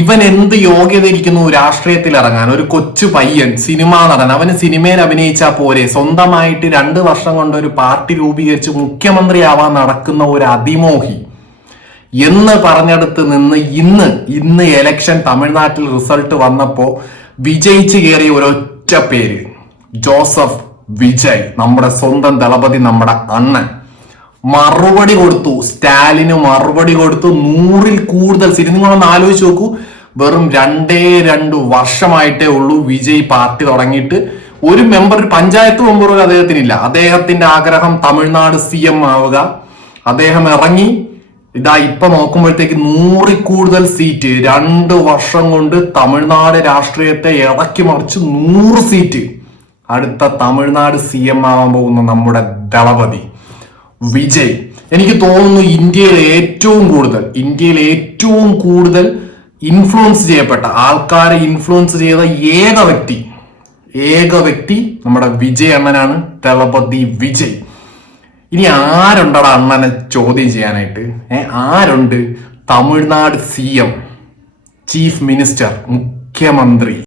ഇവൻ എന്ത് യോഗ്യത ഇരിക്കുന്നു രാഷ്ട്രീയത്തിൽ ഇറങ്ങാൻ? ഒരു കൊച്ചു പയ്യൻ, സിനിമാ നടൻ, അവന് സിനിമയിൽ അഭിനയിച്ചാൽ പോരെ? സ്വന്തമായിട്ട് 2 വർഷം കൊണ്ട് ഒരു പാർട്ടി രൂപീകരിച്ച് മുഖ്യമന്ത്രിയാവാൻ നടക്കുന്ന ഒരു അതിമോഹി എന്ന് പറഞ്ഞെടുത്ത് നിന്ന് ഇന്ന് എലക്ഷൻ തമിഴ്നാട്ടിൽ റിസൾട്ട് വന്നപ്പോ വിജയിച്ച് കയറിയ ഒരൊറ്റ പേര്, ജോസഫ് വിജയ്, നമ്മുടെ സ്വന്തം ദളപതി, നമ്മുടെ അണ്ണൻ മറുപടി കൊടുത്തു. സ്റ്റാലിന് മറുപടി കൊടുത്തു. 100-ൽ കൂടുതൽ സീറ്റ്. നിങ്ങളൊന്ന് ആലോചിച്ച് നോക്കൂ. വെറും 2 വർഷമായിട്ടേ ഉള്ളൂ വിജയ് പാർട്ടി തുടങ്ങിയിട്ട്. ഒരു പഞ്ചായത്ത് മെമ്പർ അദ്ദേഹത്തിനില്ല. അദ്ദേഹത്തിന്റെ ആഗ്രഹം തമിഴ്നാട് CM ആവുക. അദ്ദേഹം ഇറങ്ങി. ഇതാ ഇപ്പൊ നോക്കുമ്പോഴത്തേക്ക് 100-ൽ കൂടുതൽ സീറ്റ്. 2 വർഷം കൊണ്ട് തമിഴ്നാട് രാഷ്ട്രീയത്തെ ഇളക്കി മറിച്ച് 100 സീറ്റ്. അടുത്ത തമിഴ്നാട് CM ആവാൻ പോകുന്ന നമ്മുടെ ദളപതി വിജയ്. എനിക്ക് തോന്നുന്നു ഇന്ത്യയിൽ ഏറ്റവും കൂടുതൽ ഇൻഫ്ലുവൻസ് ചെയ്യപ്പെട്ട ആൾക്കാരെ ഇൻഫ്ലുവൻസ് ചെയ്ത ഏക വ്യക്തി നമ്മുടെ വിജയ് അണ്ണനാണ്. ദളപതി വിജയ്. ഇനി ആരുണ്ടടാ അണ്ണനെ ചോദ്യം ചെയ്യാനായിട്ട്? ആരുണ്ട്? തമിഴ്നാട് CM, ചീഫ് മിനിസ്റ്റർ, മുഖ്യമന്ത്രി.